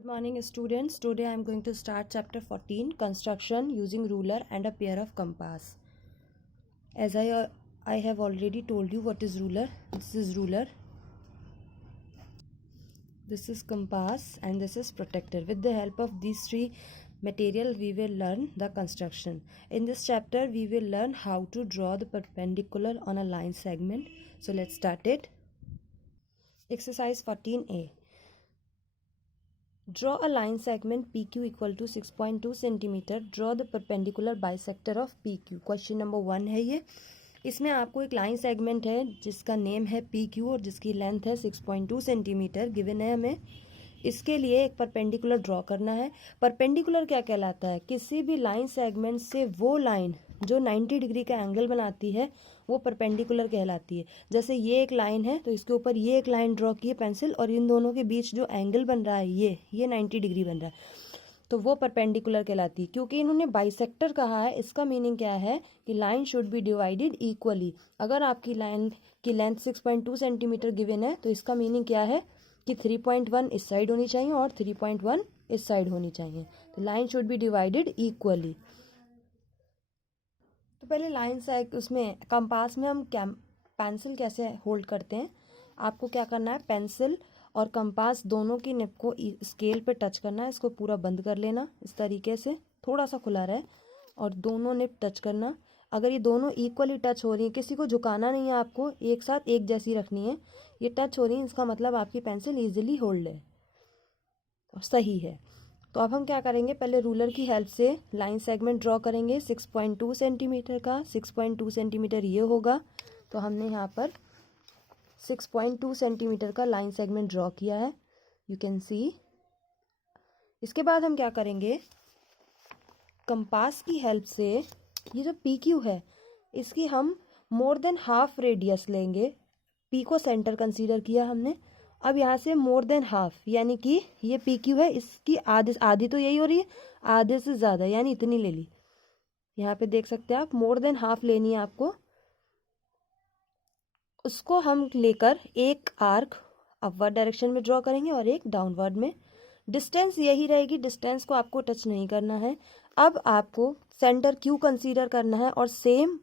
Good morning students. Today I am going to start chapter 14, construction using ruler and a pair of compass. As I have already told you what is ruler. This is ruler, this is compass, and this is protractor. With the help of these three material we will learn the construction. In this chapter we will learn how to draw the perpendicular on a line segment. So let's start it. Exercise 14a. Draw a line segment PQ equal to 6.2 centimetre. Draw the perpendicular bisector of PQ. Question number 1 है ये. इसमें आपको एक line segment है जिसका name है PQ और जिसकी लेंथ है 6.2 सेंटीमीटर गिवन है हमें. इसके लिए एक परपेंडिकुलर ड्रॉ करना है. परपेंडिकुलर क्या कहलाता है? किसी भी लाइन सेगमेंट से वो लाइन जो 90 डिग्री का एंगल बनाती है वो परपेंडिकुलर कहलाती है. जैसे ये एक लाइन है तो इसके ऊपर ये एक लाइन ड्रॉ की है पेंसिल, और इन दोनों के बीच जो एंगल बन रहा है ये 90 डिग्री बन रहा है, तो वो परपेंडिकुलर कहलाती है. क्योंकि इन्होंने बाइसेक्टर कहा है, इसका मीनिंग क्या है कि line should be divided equally. अगर आपकी लाइन की लेंथ 6.2 सेंटीमीटर गिवन है तो इसका मीनिंग क्या है कि 3.1 इस साइड होनी चाहिए और 3.1 इस साइड होनी चाहिए. तो line should be divided equally. तो पहले लाइन से उसमें कंपास में हम पेंसिल कैसे होल्ड करते हैं. आपको क्या करना है, पेंसिल और कंपास दोनों की निप को स्केल पे टच करना है. इसको पूरा बंद कर लेना इस तरीके से, थोड़ा सा खुला रहे, और दोनों निप टच करना. अगर ये दोनों इक्वली टच हो रही है, किसी को झुकाना नहीं है, आपको एक साथ एक जैसी रखनी है. ये टच हो रही है, इसका मतलब आपकी पेंसिल ईजिली होल्ड है और सही है. तो अब हम क्या करेंगे, पहले रूलर की हेल्प से लाइन सेगमेंट ड्रॉ करेंगे 6.2 सेंटीमीटर का. 6.2 सेंटीमीटर ये होगा, तो हमने यहाँ पर 6.2 सेंटीमीटर का लाइन सेगमेंट ड्रॉ किया है, यू कैन सी. इसके बाद हम क्या करेंगे, कंपास की हेल्प से ये जो PQ है इसकी हम मोर देन हाफ रेडियस लेंगे. P को सेंटर कंसीडर किया हमने. अब यहाँ से मोर देन हाफ, यानी कि ये PQ है, इसकी आधी तो यही हो रही है, आधे से ज़्यादा यानी इतनी ले ली. यहाँ पे देख सकते हैं आप, मोर देन हाफ लेनी है आपको. उसको हम लेकर एक आर्क अपवर्ड डायरेक्शन में ड्रॉ करेंगे और एक डाउनवर्ड में. डिस्टेंस यही रहेगी, डिस्टेंस को आपको टच नहीं करना है. अब आपको सेंटर Q कंसीडर करना है और सेम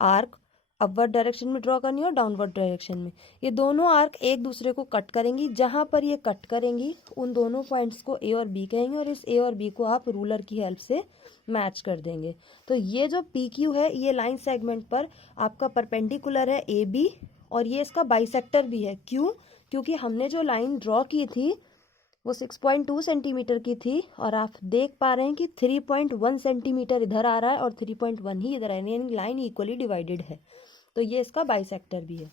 आर्क अपवर्ड डायरेक्शन में ड्रॉ करनी है और डाउनवर्ड डायरेक्शन में. ये दोनों आर्क एक दूसरे को कट करेंगी. जहां पर ये कट करेंगी उन दोनों पॉइंट्स को A और B कहेंगे, और इस A और B को आप रूलर की हेल्प से मैच कर देंगे. तो ये जो PQ है ये लाइन सेगमेंट पर आपका परपेंडिकुलर है AB, और ये इसका बाइसेक्टर भी है. क्यों? क्योंकि हमने जो लाइन ड्रॉ की थी वो 6.2 सेंटीमीटर की थी, और आप देख पा रहे हैं कि 3.1 सेंटीमीटर इधर आ रहा है और 3.1 ही इधर आ रहा है, यानी लाइन इक्वली डिवाइडेड है. तो ये इसका बाइसेक्टर भी है.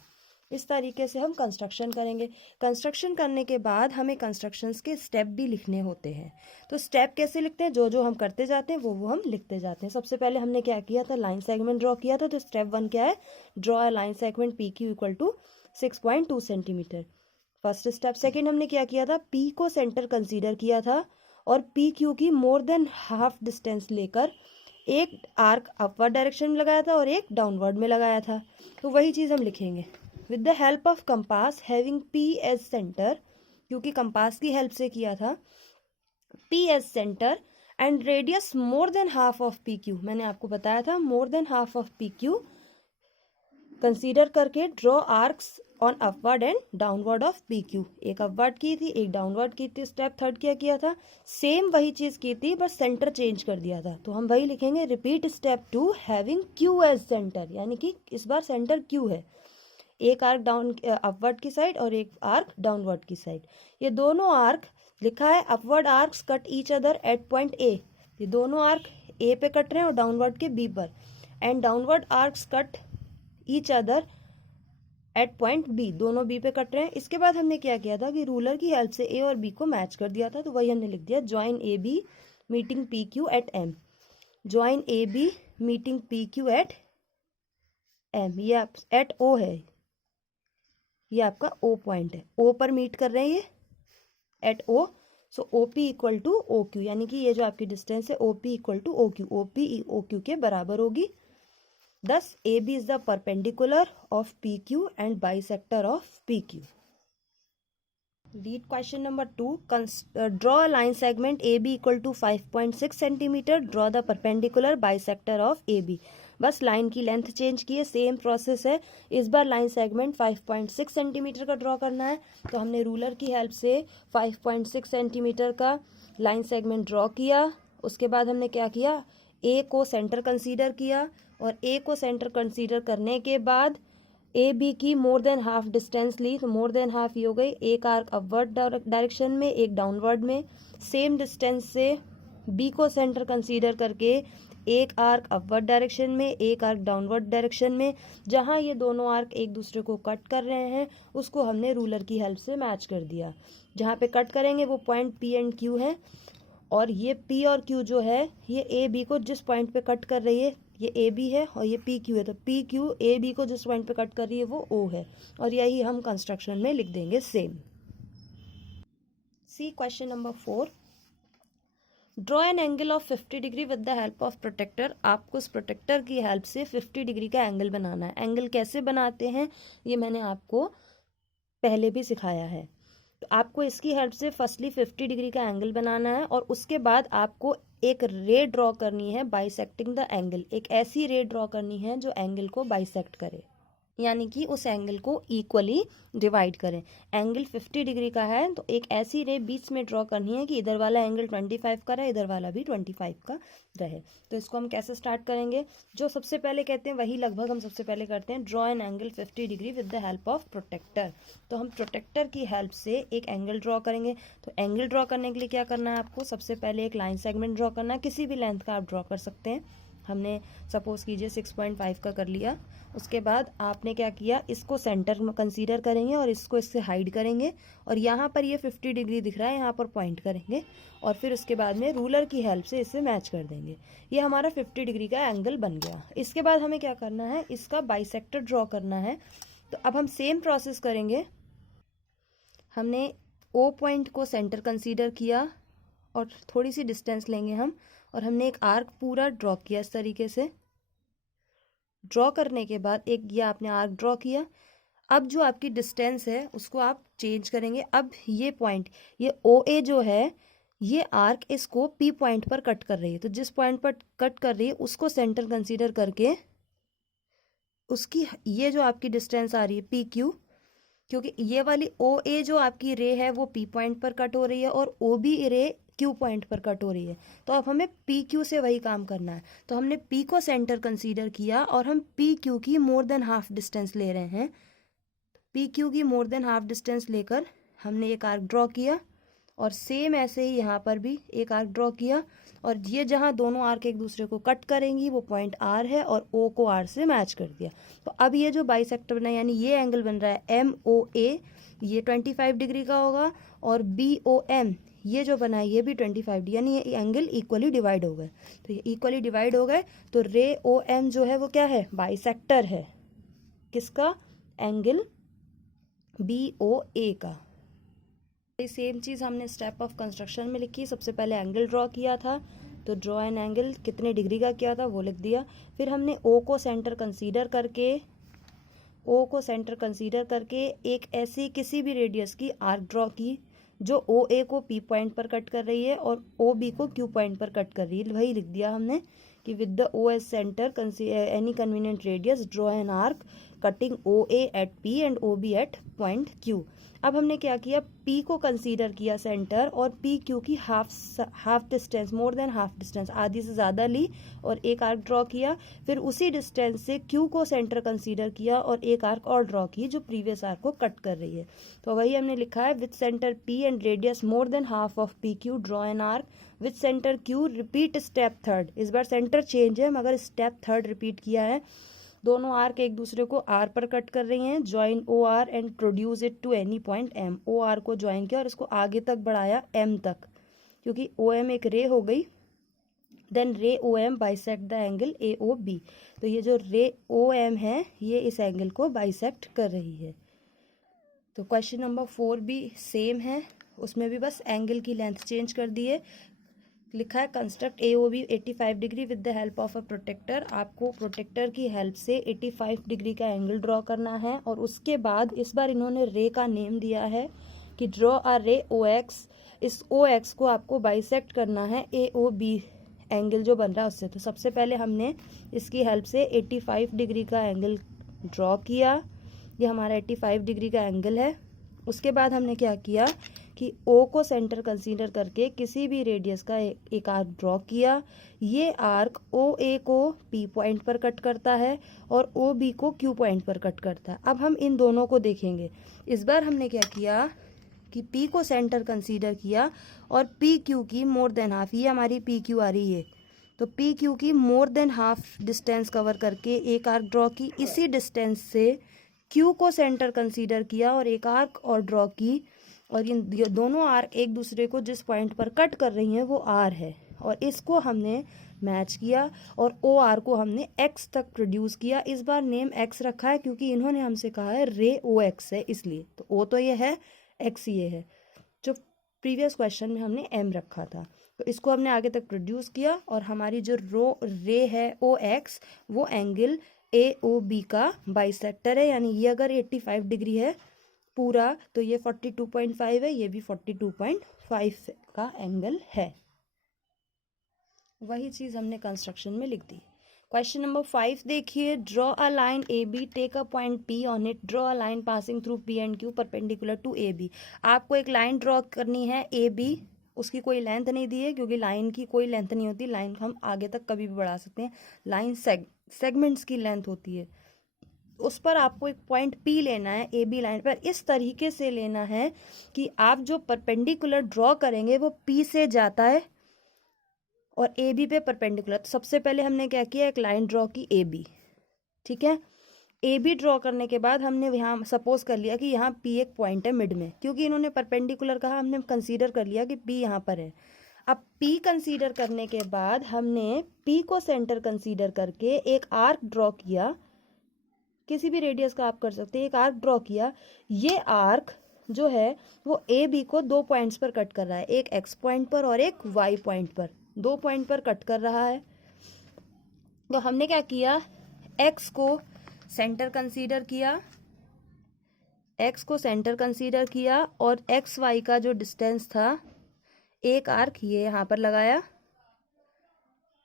इस तरीके से हम कंस्ट्रक्शन करेंगे. कंस्ट्रक्शन करने के बाद हमें कंस्ट्रक्शंस के स्टेप भी लिखने होते हैं. तो स्टेप कैसे लिखते हैं, जो हम करते जाते हैं वो हम लिखते जाते हैं. सबसे पहले हमने क्या किया था, लाइन सेगमेंट ड्रॉ किया था. तो स्टेप 1 क्या है, draw a line segment PQ equal to 6.2 centimetre. First step. Second हमने क्या किया था, P को सेंटर कंसीडर किया था और PQ की मोर देन हाफ डिस्टेंस लेकर एक आर्क अपवर्ड डायरेक्शन में लगाया था और एक डाउनवर्ड में लगाया था. तो वही चीज़ हम लिखेंगे. With the help of compass having P as centre, क्योंकि कंपास की हेल्प से किया था, P as centre and radius more than half of PQ, मैंने आपको बताया था more than half of PQ consider करके draw arcs on upward and downward of PQ. एक अपवर्ड की थी, एक डाउनवर्ड की थी. स्टेप थर्ड क्या किया था, सेम वही चीज की थी, बस सेंटर चेंज कर दिया था. तो हम वही लिखेंगे, repeat step 2 having Q as centre, यानी कि इस बार सेंटर Q है. एक आर्क डाउन अपवर्ड की साइड और एक आर्क डाउनवर्ड की साइड. ये दोनों आर्क लिखा है, upward arcs cut each other at point A. ये दोनों आर्क A पे कट रहे हैं और डाउनवर्ड के B पर, and downward arcs cut each other at point B, दोनों B पे कट रहे हैं. इसके बाद हमने क्या किया था कि रूलर की हेल्प से A और B को मैच कर दिया था. तो वही हमने लिख दिया, join AB meeting PQ at M. Join AB meeting PQ at M. ये आप एट O है, ये आपका O पॉइंट है, O पर मीट कर रहे हैं ये at O. So OP equal to OQ, यानी कि ये जो आपकी डिस्टेंस है OP equal to OQ, OP OQ के बराबर होगी. Thus AB is the perpendicular of PQ and bisector of PQ. Read question number 2. Draw a line segment A B equal to 5.6 centimetre. Draw the perpendicular bisector of A B. बस line की length change की है, same process है. इस बार line segment 5.6 centimetre का draw करना है. तो हमने रूलर की हेल्प से 5.6 सेंटीमीटर का लाइन सेगमेंट ड्रॉ किया. उसके बाद हमने क्या किया, ए को सेंटर कंसीडर किया, और ए को सेंटर कंसीडर करने के बाद ए बी की मोर देन हाफ डिस्टेंस ली. तो मोर देन हाफ ये हो गई. एक आर्क अपवर्ड डायरेक्शन में, एक डाउनवर्ड में. सेम डिस्टेंस से बी को सेंटर कंसीडर करके एक आर्क अपवर्ड डायरेक्शन में, एक आर्क डाउनवर्ड डायरेक्शन में. जहां ये दोनों आर्क एक दूसरे को कट कर रहे हैं उसको हमने रूलर की हेल्प से मैच कर दिया. जहां पे कट करेंगे वो पॉइंट पी एंड क्यू है, और ये पी और क्यू जो है ये ए बी को जिस पॉइंट पे कट कर रही है, ये ए बी है और ये पी क्यू है. तो पी क्यू ए बी को जिस पॉइंट पे कट कर रही है वो ओ है, और यही हम कंस्ट्रक्शन में लिख देंगे same. See question number 4. Draw an angle of 50 degree with the help of protractor. आपको उस प्रोटेक्टर की हेल्प से 50 डिग्री का एंगल बनाना है. एंगल कैसे बनाते हैं ये मैंने आपको पहले भी सिखाया है. तो आपको इसकी हेल्प से फर्स्टली 50 डिग्री का एंगल बनाना है, और उसके बाद आपको एक रे ड्रॉ करनी है बाइसेक्टिंग द एंगल. एक ऐसी रे ड्रॉ करनी है जो एंगल को बाइसेक्ट करे, यानी कि उस एंगल को इक्वली डिवाइड करें. एंगल 50 डिग्री का है तो एक ऐसी रे बीच में ड्रॉ करनी है कि इधर वाला एंगल 25 का रहे, इधर वाला भी 25 का रहे. तो इसको हम कैसे स्टार्ट करेंगे, जो सबसे पहले कहते हैं वही लगभग हम सबसे पहले करते हैं. Draw an angle 50 degree with the help of protractor. तो हम प्रोटेक्टर की हेल्प से एक एंगल ड्रॉ करेंगे. तो एंगल ड्रॉ करने के लिए क्या करना है आपको, सबसे पहले एक लाइन सेगमेंट ड्रॉ करना है. किसी भी लेंथ का आप ड्रॉ कर सकते हैं. हमने सपोज कीजिए 6.5 का कर लिया. उसके बाद आपने क्या किया, इसको सेंटर में कंसीडर करेंगे और इसको इससे हाइड करेंगे, और यहाँ पर ये 50 डिग्री दिख रहा है, यहाँ पर पॉइंट करेंगे, और फिर उसके बाद में रूलर की हेल्प से इसे मैच कर देंगे. ये हमारा 50 डिग्री का एंगल बन गया. इसके बाद हमें क्या करना है, इसका बाइसेक्टर ड्रॉ करना है. तो अब हम सेम प्रोसेस करेंगे. हमने ओ पॉइंट को सेंटर कंसीडर किया और थोड़ी सी डिस्टेंस लेंगे हम, और हमने एक आर्क पूरा ड्रॉ किया. इस तरीके से ड्रॉ करने के बाद एक ये आपने आर्क ड्रॉ किया. अब जो आपकी डिस्टेंस है उसको आप चेंज करेंगे. अब ये पॉइंट, ये ओ ए जो है, ये आर्क इसको पी पॉइंट पर कट कर रही है. तो जिस पॉइंट पर कट कर रही है उसको सेंटर कंसीडर करके उसकी ये जो आपकी डिस्टेंस आ रही है पी क्यू, क्योंकि ये वाली ओ ए जो आपकी रे है वो पी पॉइंट पर कट हो रही है और ओ बी रे क्यू पॉइंट पर कट हो रही है. तो अब हमें पी क्यू से वही काम करना है. तो हमने पी को सेंटर कंसीडर किया और हम पी क्यू की मोर देन हाफ डिस्टेंस ले रहे हैं. पी क्यू की मोर देन हाफ डिस्टेंस लेकर हमने एक आर्क ड्रॉ किया, और सेम ऐसे ही यहाँ पर भी एक आर्क ड्रॉ किया. और ये जहाँ दोनों आर्क एक दूसरे को कट करेंगी वो पॉइंट आर है, और ओ को आर से मैच कर दिया. तो अब ये जो बाइसेक्टर बना, यानी ये एंगल बन रहा है एम ओ ए, ये 25 डिग्री का होगा, और बी ओ एम ये जो बना है ये भी 25 डिग्री, यानी ये एंगल इक्वली डिवाइड हो गए. तो ये इक्वली डिवाइड हो गए. तो रे ओ एम जो है वो क्या है, बाइसेक्टर है. किसका, एंगल बी ओ ए का. सेम चीज़ हमने स्टेप ऑफ कंस्ट्रक्शन में लिखी. सबसे पहले एंगल ड्रॉ किया था, तो ड्रॉ एन एंगल कितने डिग्री का किया था वो लिख दिया. फिर हमने ओ को सेंटर कंसीडर करके एक ऐसी किसी भी रेडियस की आर्क ड्रॉ की जो ओ ए को पी पॉइंट पर कट कर रही है और ओ बी को क्यू पॉइंट पर कट कर रही है. वही लिख दिया हमने कि with the O as centre any convenient radius draw an arc cutting O A at P and O B at point Q. अब हमने क्या किया, P को कंसीडर किया सेंटर, और पी क्यू की हाफ डिस्टेंस, मोर देन हाफ डिस्टेंस, आधी से ज़्यादा ली और एक आर्क ड्रॉ किया. फिर उसी डिस्टेंस से Q को सेंटर कंसीडर किया और एक आर्क और ड्रॉ की जो प्रीवियस आर्क को कट कर रही है. तो वही हमने लिखा है, with centre P and radius more than half of P Q draw an arc with centre Q, repeat step third. इस बार सेंटर चेंज है मगर स्टेप थर्ड रिपीट किया है. दोनों आर्क एक दूसरे को आर पर कट कर रही हैं. Join O R and produce it to any point M. O R को ज्वाइन किया और इसको आगे तक बढ़ाया एम तक, क्योंकि ओ एम एक रे हो गई. Then ray O M bisect the angle A O B. तो ये जो रे ओ एम है ये इस एंगल को बाइसेक्ट कर रही है. तो क्वेश्चन नंबर 4 भी सेम है, उसमें भी बस एंगल की लेंथ चेंज कर दी है. लिखा है construct A O B 85 degree with the help of a protractor. आपको प्रोटेक्टर की हेल्प से 85 डिग्री का एंगल ड्रॉ करना है. और उसके बाद इस बार इन्होंने रे का नेम दिया है कि ड्रॉ अ रे ओ एक्स, इस ओ एक्स को आपको बाइसेक्ट करना है ए ओ बी एंगल जो बन रहा है उससे। तो सबसे पहले हमने इसकी हेल्प से 85 डिग्री का एंगल ड्रॉ किया, ये हमारा 85 डिग्री का एंगल है। उसके बाद हमने क्या किया कि ओ को सेंटर कंसीडर करके किसी भी रेडियस का एक आर्क ड्रॉ किया। ये आर्क ओ ए को पी पॉइंट पर कट करता है और ओ बी को क्यू पॉइंट पर कट करता है। अब हम इन दोनों को देखेंगे। इस बार हमने क्या किया कि पी को सेंटर कंसीडर किया और पी क्यू की मोर देन हाफ, ये हमारी पी क्यू आ रही है, तो पी क्यू की मोर देन हाफ डिस्टेंस कवर करके एक आर्क ड्रॉ की। इसी डिस्टेंस से क्यू को सेंटर कंसीडर किया और एक आर्क और ड्रॉ की, और ये दोनों आर्क एक दूसरे को जिस पॉइंट पर कट कर रही हैं वो आर है, और इसको हमने मैच किया और ओ आर को हमने एक्स तक प्रोड्यूस किया। इस बार नेम एक्स रखा है क्योंकि इन्होंने हमसे कहा है रे ओ एक्स है, इसलिए तो ओ तो ये है, एक्स ये है, जो प्रीवियस क्वेश्चन में हमने एम रखा था। तो इसको हमने आगे तक प्रोड्यूस किया और हमारी जो रे है ओ एक्स वो एंगल ए ओ बी का बाइसेक्टर है, यानी ये अगर 85 डिग्री है पूरा तो ये 42.5 है, ये भी 42.5 का एंगल है। वही चीज़ हमने कंस्ट्रक्शन में लिख दी। क्वेश्चन नंबर 5 देखिए, draw a line A B, take a point P on it, draw a line passing through P and Q perpendicular to A B. आपको एक लाइन ड्रॉ करनी है ए बी, उसकी कोई लेंथ नहीं दी है क्योंकि लाइन की कोई लेंथ नहीं होती, लाइन हम आगे तक कभी भी बढ़ा सकते हैं, लाइन सेगमेंट्स की लेंथ होती है। उस पर आपको एक पॉइंट पी लेना है ए बी लाइन पर, इस तरीके से लेना है कि आप जो परपेंडिकुलर ड्रॉ करेंगे वो पी से जाता है और ए बी पे परपेंडिकुलर। तो सबसे पहले हमने क्या किया, एक लाइन ड्रॉ की ए बी, ठीक है। ए बी ड्रॉ करने के बाद हमने यहाँ सपोज कर लिया कि यहाँ पी एक पॉइंट है मिड में, क्योंकि इन्होंने परपेंडिकुलर कहा हमने कंसीडर कर लिया कि पी यहाँ पर है। अब पी कंसीडर करने के बाद हमने पी को सेंटर कंसीडर करके एक आर्क ड्रॉ किया, किसी भी रेडियस का आप कर सकते हैं, एक आर्क ड्रॉ किया। ये आर्क जो है वो ए बी को 2 पॉइंट्स पर कट कर रहा है, एक एक्स पॉइंट पर और एक वाई पॉइंट पर, 2 पॉइंट पर कट कर रहा है। तो हमने क्या किया, एक्स को सेंटर कंसीडर किया, एक्स को सेंटर कंसीडर किया और एक्स वाई का जो डिस्टेंस था एक आर्क ये यहाँ पर लगाया।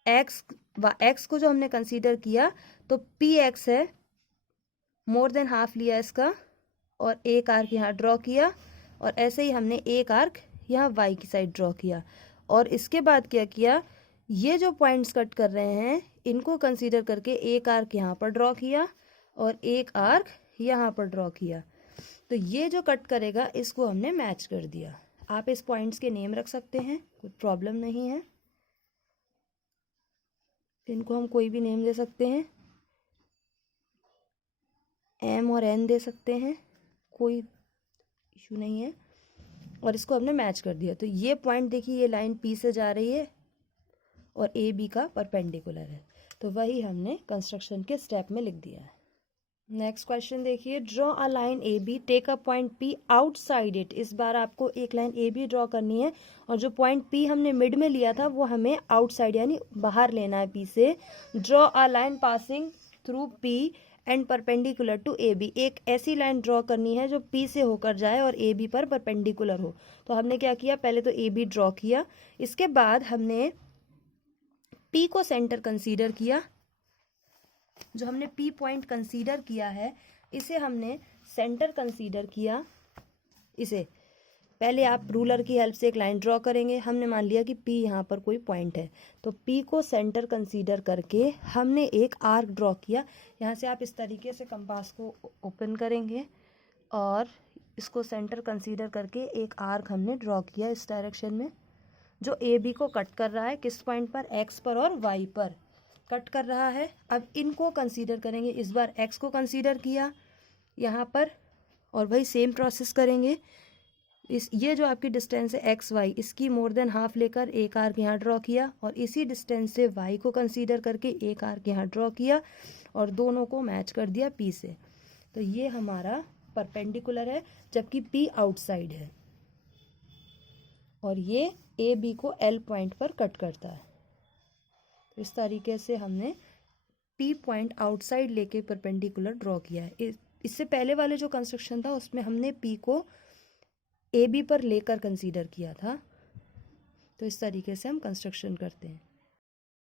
एक्स को जो हमने कंसीडर किया तो पी एक्स है, मोर देन हाफ लिया इसका और एक आर्क यहाँ ड्रॉ किया, और ऐसे ही हमने एक आर्क यहाँ वाई की साइड ड्रॉ किया। और इसके बाद क्या किया, ये जो पॉइंट्स कट कर रहे हैं इनको कंसीडर करके एक आर्क यहाँ पर ड्रॉ किया और एक आर्क यहाँ पर ड्रॉ किया। तो ये जो कट करेगा इसको हमने मैच कर दिया। आप इस पॉइंट्स के नेम रख सकते हैं, कोई प्रॉब्लम नहीं है, इनको हम कोई भी नेम दे सकते हैं, एम और एन दे सकते हैं, कोई इशू नहीं है। और इसको हमने मैच कर दिया। तो ये पॉइंट देखिए, ये लाइन पी से जा रही है और ए बी का परपेंडिकुलर है, तो वही हमने कंस्ट्रक्शन के स्टेप में लिख दिया है। नेक्स्ट क्वेश्चन देखिए, draw a line A B, take a point P outside it. इस बार आपको एक लाइन ए बी ड्रॉ करनी है और जो पॉइंट पी हमने मिड में लिया था वो हमें आउटसाइड यानी बाहर लेना है पी से। Draw a line passing through P and perpendicular to A B, एक ऐसी लाइन ड्रॉ करनी है जो पी से होकर जाए और ए बी पर परपेंडिकुलर हो। तो हमने क्या किया, पहले तो ए बी ड्रॉ किया, इसके बाद हमने पी को सेंटर कंसीडर किया। जो हमने पी पॉइंट कंसीडर किया है इसे हमने सेंटर कंसीडर किया। इसे पहले आप रूलर की हेल्प से एक लाइन ड्रॉ करेंगे, हमने मान लिया कि पी यहाँ पर कोई पॉइंट है, तो पी को सेंटर कंसीडर करके हमने एक आर्क ड्रॉ किया। यहाँ से आप इस तरीके से कंपास को ओपन करेंगे और इसको सेंटर कंसीडर करके एक आर्क हमने ड्रॉ किया इस डायरेक्शन में, जो ए बी को कट कर रहा है, किस पॉइंट पर, एक्स पर और वाई पर कट कर रहा है। अब इनको कंसीडर करेंगे, इस बार एक्स को कंसीडर किया यहाँ पर और वही सेम प्रोसेस करेंगे। ये जो आपकी डिस्टेंस है एक्स वाई, इसकी मोर देन हाफ लेकर एक आर्क यहाँ ड्रॉ किया और इसी डिस्टेंस से वाई को कंसीडर करके एक आर्क यहाँ ड्रॉ किया और दोनों को मैच कर दिया पी से। तो ये हमारा परपेंडिकुलर है जबकि पी आउटसाइड है और ये ए बी को एल पॉइंट पर कट करता है। इस तरीके से हमने पी पॉइंट आउटसाइड लेके परपेंडिकुलर ड्रॉ किया है। इससे पहले वाले जो कंस्ट्रक्शन था उसमें हमने पी को ए बी पर लेकर कंसीडर किया था। तो इस तरीके से हम कंस्ट्रक्शन करते हैं।